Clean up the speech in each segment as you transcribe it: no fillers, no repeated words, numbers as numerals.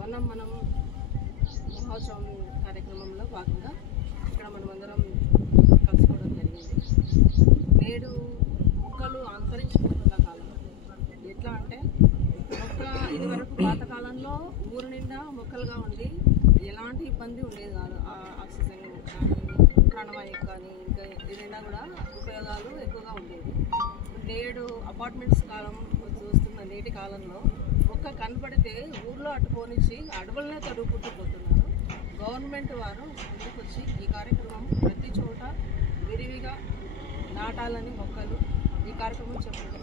మనం మహోత్సవం కార్యక్రమంలో భాగంగా ఇక్కడ మనమందరం కలుసుకోవడం జరిగింది. నేడు మొక్కలు అంతరించిపోతున్న కాలం. ఎట్లా అంటే మొక్క ఇదివరకు పాతకాలంలో ఊరు నిండా మొక్కలుగా ఉండి ఎలాంటి ఇబ్బంది ఉండేది కాదు. ఆక్సిజన్ కానీ ప్రాణవాయువు కానీ ఇంకా ఏదైనా కూడా ఉపయోగాలు ఎక్కువగా ఉండేవి. నేడు అపార్ట్మెంట్స్ కాలం చూస్తున్న నేటి కాలంలో మొక్క కనపడితే ఊర్లో అట్టుపోనిచ్చి అడవులనే తరుగుకుంటూ పోతున్నారు. గవర్నమెంట్ వారు ముందుకొచ్చి ఈ కార్యక్రమం ప్రతి చోట విరివిగా నాటాలని మొక్కలు ఈ కార్యక్రమం చెప్పడం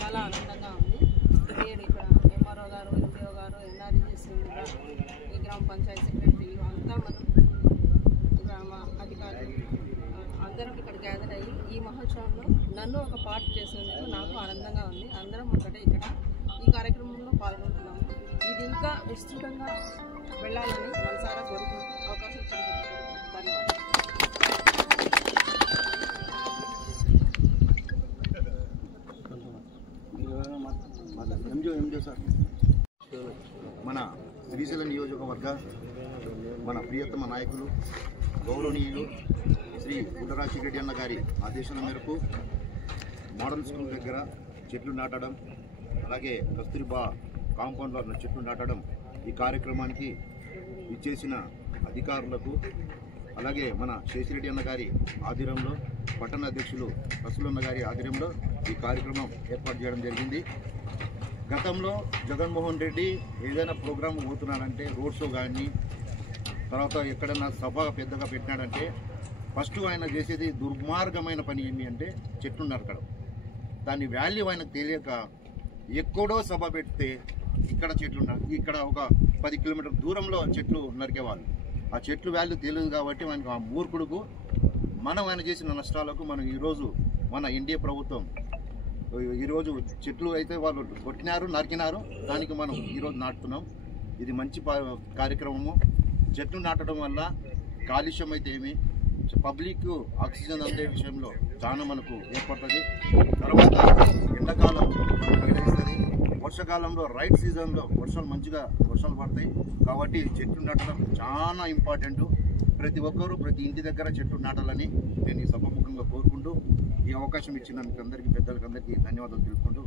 చాలా ఆనందంగా ఉంది. నేను ఇక్కడ ఎంఆర్ఓ గారు, ఎంపీఓ గారు, ఎన్ఆర్జీఎస్ ఈ గ్రామ పంచాయతీ సెక్రటరీలు అంతా మనం గ్రామ అధికారులు అందరం ఇక్కడ గ్యాదర్ అయ్యి ఈ మహోత్సవంలో నన్ను ఒక పార్ట్ చేసేందుకు నాకు ఆనందంగా ఉంది. అందరం ఒకటే ఇక్కడ ఈ కార్యక్రమంలో పాల్గొంటున్నాము. ఇది ఇంకా విస్తృతంగా వెళ్ళాలని మనసారా కోరుకుంటూ అవకాశం ఇచ్చినందుకు ధన్యవాదాలు. మన శ్రీశైలం నియోజకవర్గ మన ప్రియతమ నాయకులు గౌరవనీయులు శ్రీ పుట్టరాజశేఖర రెడ్డి అన్న గారి ఆదేశాల మేరకు మోడల్ స్కూల్ దగ్గర చెట్లు నాటడం, అలాగే కస్తూరిబా కాంపౌండ్లో చెట్లు నాటడం ఈ కార్యక్రమానికి ఇచ్చేసిన అధికారులకు, అలాగే మన శేషిరెడ్డి అన్న గారి ఆధ్వర్యంలో పట్టణ అధ్యక్షులు రసూలన్న గారి ఆధ్వర్యంలో ఈ కార్యక్రమం ఏర్పాటు చేయడం జరిగింది. గతంలో జగన్మోహన్ రెడ్డి ఏదైనా ప్రోగ్రాం పోతున్నాడంటే రోడ్ షో కానీ తర్వాత ఎక్కడైనా సభ పెద్దగా పెట్టినాడంటే ఫస్ట్ ఆయన చేసేది దుర్మార్గమైన పని ఏమి అంటే చెట్లు నరకడం. దాని వాల్యూ ఆయనకు తెలియక ఎక్కడో సభ పెడితే ఇక్కడ ఒక 10 కిలోమీటర్ల దూరంలో చెట్లు నరికేవాళ్ళు. ఆ చెట్లు వాల్యూ తెలియదు కాబట్టి మనకు ఆ మూర్ఖుడుకు ఆయన చేసిన నష్టాలకు మనం ఈరోజు మన ఎన్డీఏ ప్రభుత్వం ఈరోజు చెట్లు అయితే వాళ్ళు కొట్టినారు, నరికినారు, దానికి మనం ఈరోజు నాటుతున్నాం. ఇది మంచి కార్యక్రమము. చెట్లు నాటడం వల్ల కాలుష్యం అయితే ఏమి, పబ్లిక్ ఆక్సిజన్ అందే విషయంలో చాలా మనకు ఏర్పడుతుంది. తర్వాత ఎండాకాలం నిర్వహిస్తుంది, వర్షాకాలంలో రైట్ సీజన్లో వర్షాలు పడతాయి. కాబట్టి చెట్లు నాటడం చాలా ఇంపార్టెంట్. ప్రతి ఒక్కరూ ప్రతి ఇంటి దగ్గర చెట్లు నాటాలని నేను ఈ సభాముఖంగా కోరుకుంటూ ఈ అవకాశం ఇచ్చిన మీకు అందరికీ పెద్దలకి అందరికీ ధన్యవాదాలు తెలుపుకుంటూ